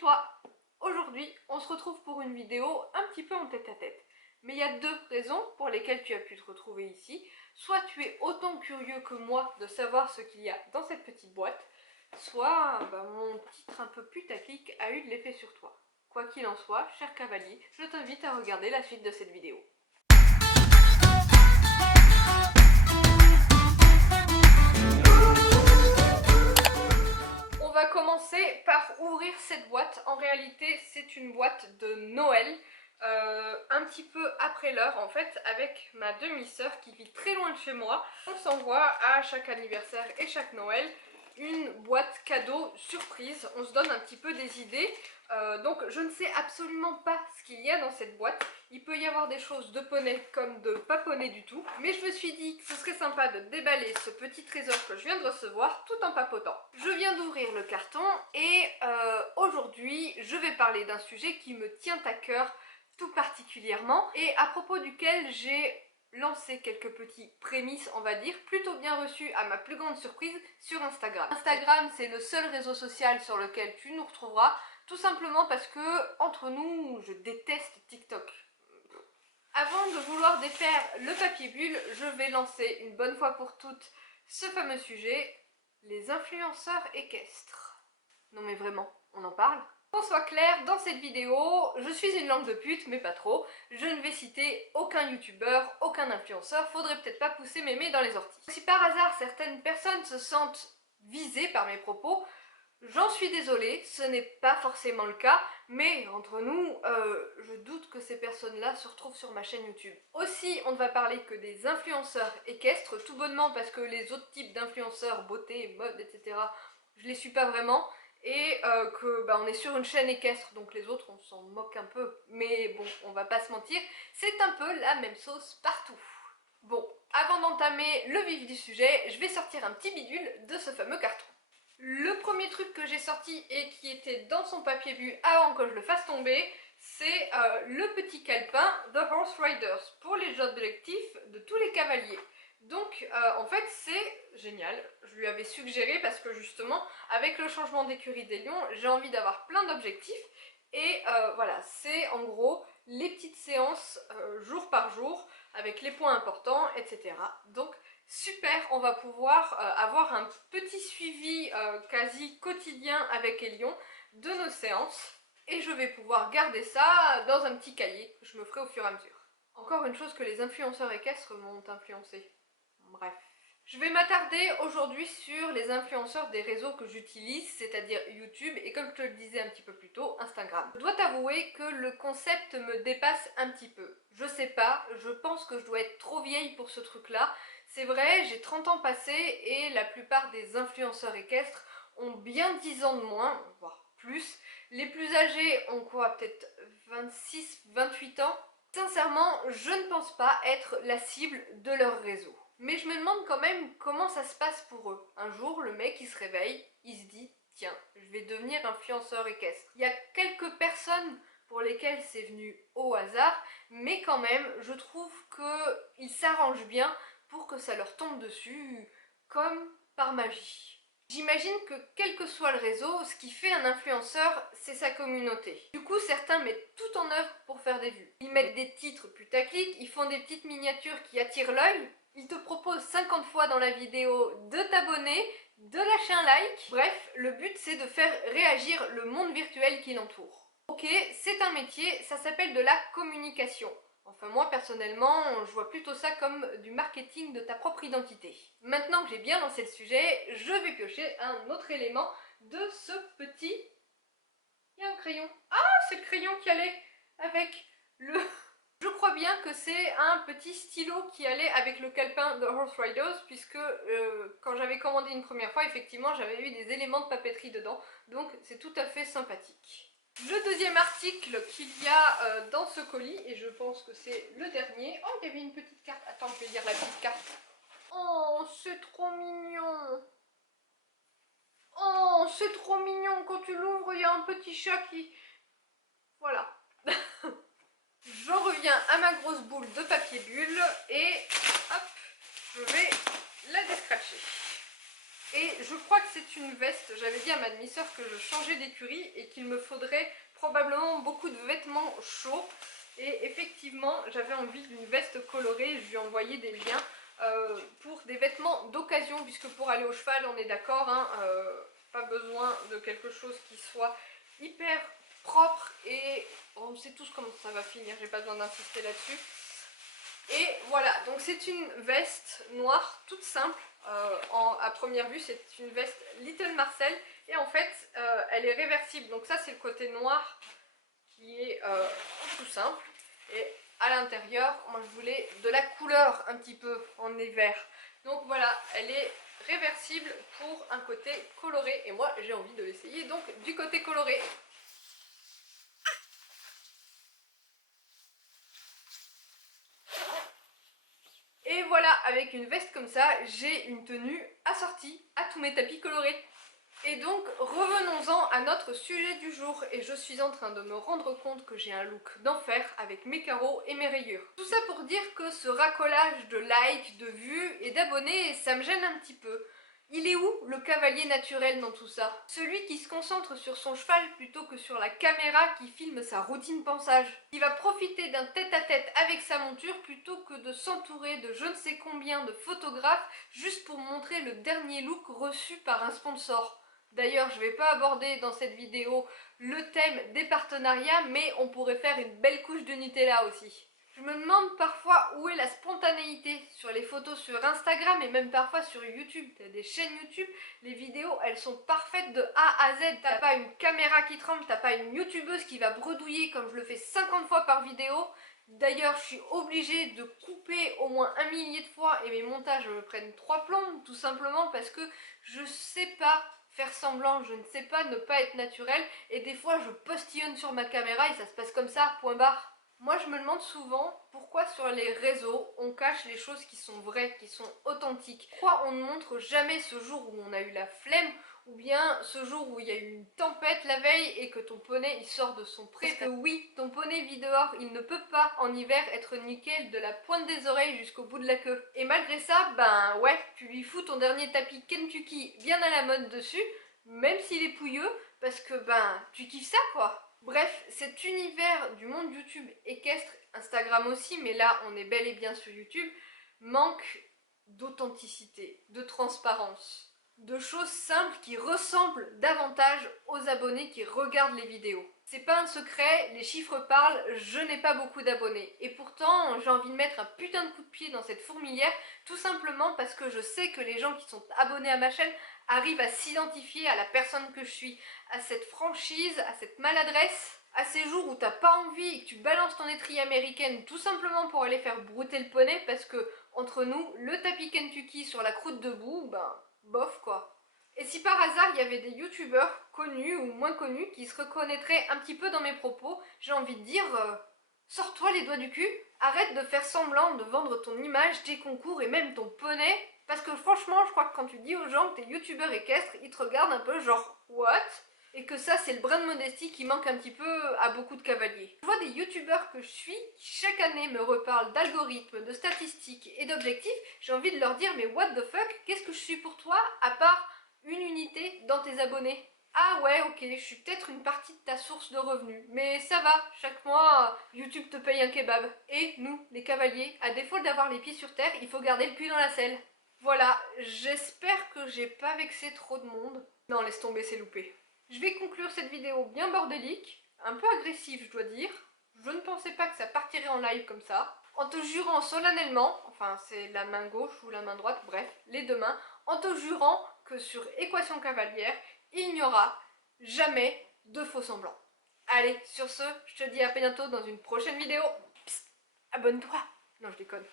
toi! Aujourd'hui, on se retrouve pour une vidéo un petit peu en tête-à-tête. Mais il y a deux raisons pour lesquelles tu as pu te retrouver ici. Soit tu es autant curieux que moi de savoir ce qu'il y a dans cette petite boîte, soit mon titre un peu putaclic a eu de l'effet sur toi. Quoi qu'il en soit, cher cavalier, je t'invite à regarder la suite de cette vidéo. On va commencer par ouvrir cette boîte. En réalité, c'est une boîte de Noël. Un petit peu après l'heure en fait, avec ma demi-sœur qui vit très loin de chez moi. On s'envoie à chaque anniversaire et chaque Noël une boîte cadeau surprise. On se donne un petit peu des idées. Donc je ne sais absolument pas ce qu'il y a dans cette boîte. Il peut y avoir des choses de poney comme de pas poney du tout. Mais je me suis dit que ce serait sympa de déballer ce petit trésor que je viens de recevoir tout en papotant. Je viens d'ouvrir le carton et aujourd'hui je vais parler d'un sujet qui me tient à cœur tout particulièrement et à propos duquel j'ai lancé quelques petits prémices, on va dire, plutôt bien reçus à ma plus grande surprise sur Instagram. Instagram, c'est le seul réseau social sur lequel tu nous retrouveras, tout simplement parce que, entre nous, je déteste TikTok. Avant de vouloir défaire le papier bulle, je vais lancer une bonne fois pour toutes ce fameux sujet, les influenceurs équestres. Non mais vraiment, on en parle ? Qu'on soit clair, dans cette vidéo, je suis une langue de pute, mais pas trop. Je ne vais citer aucun youtubeur, aucun influenceur, faudrait peut-être pas pousser mémé dans les orties. Si par hasard certaines personnes se sentent visées par mes propos, j'en suis désolée, ce n'est pas forcément le cas, mais entre nous, je doute que ces personnes-là se retrouvent sur ma chaîne YouTube. Aussi, on ne va parler que des influenceurs équestres, tout bonnement parce que les autres types d'influenceurs, beauté, mode, etc., je les suis pas vraiment. Et on est sur une chaîne équestre, donc les autres on s'en moque un peu, mais bon, on va pas se mentir, c'est un peu la même sauce partout. Bon, avant d'entamer le vif du sujet, je vais sortir un petit bidule de ce fameux carton. Le premier truc que j'ai sorti et qui était dans son papier bulle avant que je le fasse tomber, c'est le petit calepin The Horse Riders pour les objectifs de tous les cavaliers. Donc en fait c'est génial, je lui avais suggéré parce que justement avec le changement d'écurie des lions j'ai envie d'avoir plein d'objectifs et voilà, c'est en gros les petites séances jour par jour avec les points importants, etc. Donc super, on va pouvoir avoir un petit suivi quasi quotidien avec Elion de nos séances et je vais pouvoir garder ça dans un petit cahier que je me ferai au fur et à mesure. Encore une chose que les influenceurs équestres m'ont influencé. Bref. Je vais m'attarder aujourd'hui sur les influenceurs des réseaux que j'utilise, c'est-à-dire YouTube et comme je te le disais un petit peu plus tôt, Instagram. Je dois t'avouer que le concept me dépasse un petit peu. Je sais pas, je pense que je dois être trop vieille pour ce truc-là. C'est vrai, j'ai 30 ans passés et la plupart des influenceurs équestres ont bien 10 ans de moins, voire plus. Les plus âgés ont quoi, peut-être 26, 28 ans. Sincèrement, je ne pense pas être la cible de leur réseau. Mais je me demande quand même comment ça se passe pour eux. Un jour, le mec il se réveille, il se dit « Tiens, je vais devenir influenceur équestre ». Il y a quelques personnes pour lesquelles c'est venu au hasard, mais quand même, je trouve qu'ils s'arrangent bien pour que ça leur tombe dessus comme par magie. J'imagine que quel que soit le réseau, ce qui fait un influenceur, c'est sa communauté. Du coup, certains mettent tout en œuvre pour faire des vues. Ils mettent des titres putaclic, ils font des petites miniatures qui attirent l'œil, ils te proposent 50 fois dans la vidéo de t'abonner, de lâcher un like. Bref, le but c'est de faire réagir le monde virtuel qui l'entoure. Ok, c'est un métier, ça s'appelle de la communication. Enfin moi personnellement, je vois plutôt ça comme du marketing de ta propre identité. Maintenant que j'ai bien lancé le sujet, je vais piocher un autre élément de ce petit... Il y a un crayon. Ah, c'est le crayon qui allait avec le... Je crois bien que c'est un petit stylo qui allait avec le calepin de Horse Riders puisque quand j'avais commandé une première fois, effectivement, j'avais eu des éléments de papeterie dedans, donc c'est tout à fait sympathique. Le deuxième article qu'il y a dans ce colis, et je pense que c'est le dernier... Oh, il y avait une petite carte. Attends, je vais lire la petite carte. Oh, c'est trop mignon. Oh, c'est trop mignon. Quand tu l'ouvres, il y a un petit chat qui... Voilà. J'en reviens à ma grosse boule de papier bulle et hop, je vais la descratcher. Et je crois que c'est une veste, j'avais dit à ma demi-sœur que je changeais d'écurie et qu'il me faudrait probablement beaucoup de vêtements chauds. Et effectivement, j'avais envie d'une veste colorée, je lui ai envoyé des liens pour des vêtements d'occasion, puisque pour aller au cheval, on est d'accord, hein, pas besoin de quelque chose qui soit hyper propre et on sait tous comment ça va finir, j'ai pas besoin d'insister là-dessus. Et voilà, donc c'est une veste noire toute simple. À première vue, c'est une veste Little Marcel et en fait, elle est réversible. Donc ça, c'est le côté noir qui est tout simple. Et à l'intérieur, moi je voulais de la couleur un petit peu en nez vert. Donc voilà, elle est réversible pour un côté coloré et moi j'ai envie de l'essayer donc du côté coloré. Et voilà, avec une veste comme ça, j'ai une tenue assortie à tous mes tapis colorés. Et donc, revenons-en à notre sujet du jour. Et je suis en train de me rendre compte que j'ai un look d'enfer avec mes carreaux et mes rayures. Tout ça pour dire que ce racolage de likes, de vues et d'abonnés, ça me gêne un petit peu. Il est où le cavalier naturel dans tout ça? Celui qui se concentre sur son cheval plutôt que sur la caméra qui filme sa routine pansage. Qui va profiter d'un tête-à-tête avec sa monture plutôt que de s'entourer de je ne sais combien de photographes juste pour montrer le dernier look reçu par un sponsor. D'ailleurs, je ne vais pas aborder dans cette vidéo le thème des partenariats, mais on pourrait faire une belle couche de Nutella aussi. Je me demande parfois où est la spontanéité sur les photos sur Instagram et même parfois sur YouTube. Tu as des chaînes YouTube, les vidéos elles sont parfaites de A à Z. T'as pas une caméra qui tremble, t'as pas une youtubeuse qui va bredouiller comme je le fais 50 fois par vidéo. D'ailleurs, je suis obligée de couper au moins 1 millier de fois et mes montages me prennent 3 plombs tout simplement parce que je sais pas faire semblant, je ne sais pas ne pas être naturelle et des fois je postillonne sur ma caméra et ça se passe comme ça, point barre. Moi je me demande souvent pourquoi sur les réseaux on cache les choses qui sont vraies, qui sont authentiques. Pourquoi on ne montre jamais ce jour où on a eu la flemme ou bien ce jour où il y a eu une tempête la veille et que ton poney il sort de son pré. Parce que oui, ton poney vit dehors, il ne peut pas en hiver être nickel de la pointe des oreilles jusqu'au bout de la queue. Et malgré ça, ben ouais, tu lui fous ton dernier tapis Kentucky bien à la mode dessus, même s'il est pouilleux, parce que ben tu kiffes ça quoi. Bref, cet univers du monde YouTube équestre, Instagram aussi, mais là on est bel et bien sur YouTube, manque d'authenticité, de transparence, de choses simples qui ressemblent davantage aux abonnés qui regardent les vidéos. C'est pas un secret, les chiffres parlent, je n'ai pas beaucoup d'abonnés. Et pourtant, j'ai envie de mettre un putain de coup de pied dans cette fourmilière, tout simplement parce que je sais que les gens qui sont abonnés à ma chaîne arrivent à s'identifier à la personne que je suis, à cette franchise, à cette maladresse, à ces jours où t'as pas envie et que tu balances ton étrier américaine tout simplement pour aller faire brouter le poney parce que, entre nous, le tapis Kentucky sur la croûte debout, ben, bof quoi. Et si par hasard il y avait des youtubeurs connus ou moins connus qui se reconnaîtraient un petit peu dans mes propos, j'ai envie de dire sors-toi les doigts du cul, arrête de faire semblant de vendre ton image, tes concours et même ton poney, parce que franchement je crois que quand tu dis aux gens que t'es youtubeur équestre, ils te regardent un peu genre what? Et que ça c'est le brin de modestie qui manque un petit peu à beaucoup de cavaliers. Je vois des youtubeurs que je suis qui chaque année me reparlent d'algorithmes, de statistiques et d'objectifs, j'ai envie de leur dire mais what the fuck, qu'est-ce que je suis pour toi à part une unité dans tes abonnés? Ah ouais, ok, je suis peut-être une partie de ta source de revenus, mais ça va, chaque mois, YouTube te paye un kebab. Et nous, les cavaliers, à défaut d'avoir les pieds sur terre, il faut garder le cul dans la selle. Voilà, j'espère que j'ai pas vexé trop de monde. Non, laisse tomber, c'est loupé. Je vais conclure cette vidéo bien bordélique, un peu agressive je dois dire. Je ne pensais pas que ça partirait en live comme ça. En te jurant solennellement, enfin c'est la main gauche ou la main droite, bref, les deux mains, en te jurant que sur Équation Cavalière, il n'y aura jamais de faux semblants. Allez, sur ce, je te dis à bientôt dans une prochaine vidéo. Psst, abonne-toi. Non, je déconne.